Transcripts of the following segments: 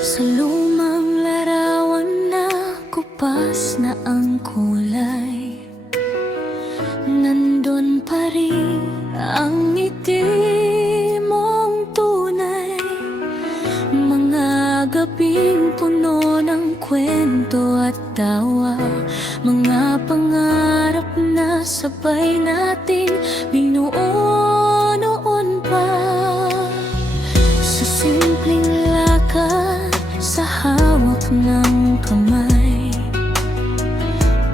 Sa lumang larawan na kupas na ang kulay, nandun pa rin ang ngiti mong tunay. Mga gabing puno ng kwento at tawa, mga pangarap na sabay nating binuo noon pa. Sa simpleng lakad, sa hawak ng kamay,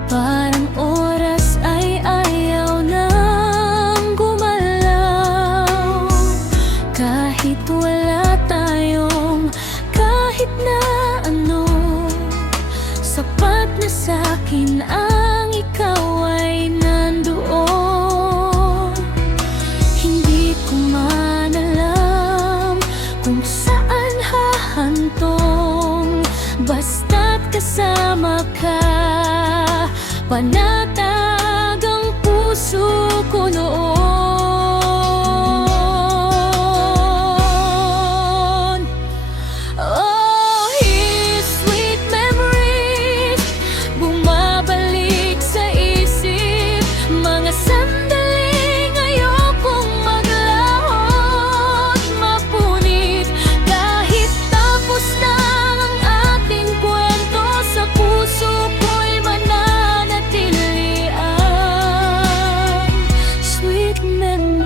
parang oras ay ayaw nang gumalaw. Kahit wala tayong kahit na ano, sapat na sa'kin ang ikaw ay nandoon. Hindi ko man alam kung saan hahantong, basta't kasama ka, panatag ang puso ko noon. Oh, his sweet memories, bumabalik sa isip. Mga sandaling ayokong maglahot, mapunit. Kahit tapos na ang ating kwento, sa puso ko'y mananatili ang sweet memories.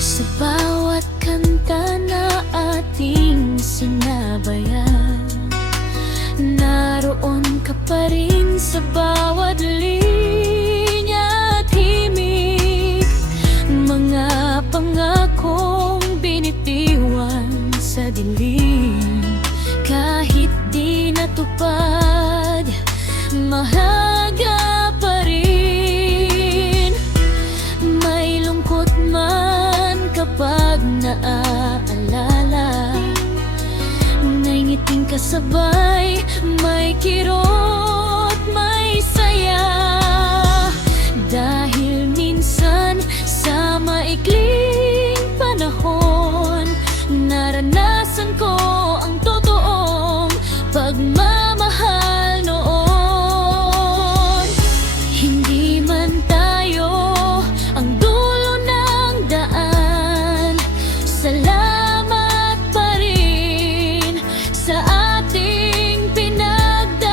Sa bawat kanta na ating sinabayan, naroon ka pa rin sa bawat linya at himig. Mga pangakong binitiwan sa dilim, kahit di natupad, mahalaga pa rin. May lungkot man kapag naaalala, naingiting kasabay, may kirot, may saya. Dahil minsan sa maikling panahon, naranasan ko ang totoong pagmamahal noon. Hindi man tayo ang dulo ng daan, salamat pa rin sa ating pinagdaanan.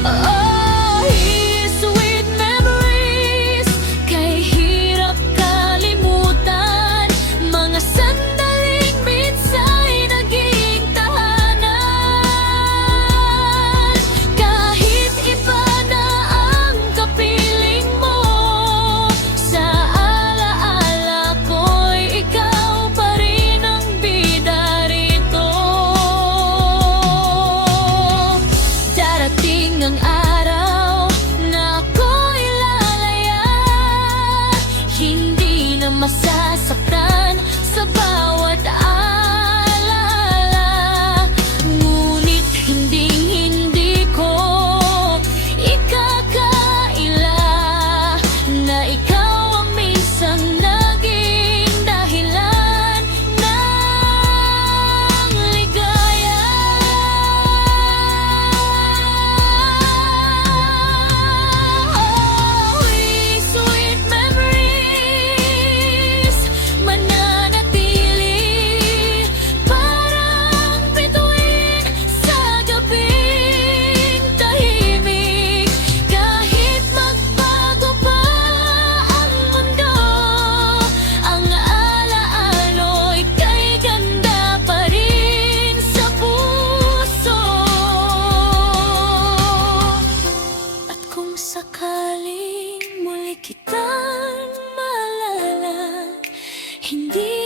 Oh, his sweet memories, kay hirap kalimutan. Mga sandaling minsa'y naging tahanan. Kahit iba na ang kapiling mo, sa alaala ko'y ikaw pa rin ang bida rito. Darating ang araw na ako'y lalaya, hindi na masasaktan sa bawat alala. Ngunit hindi ko ikakaila na ikaw ang minsang naging dahilan ng ligaya. Oh, sweet memories, mananatili parang bituin sa gabing tahimik. Kahit magbago pa ang mundo, ang alaalo'y kay ganda pa rin sa puso. At kung sakaling muli kitang maalala, hindi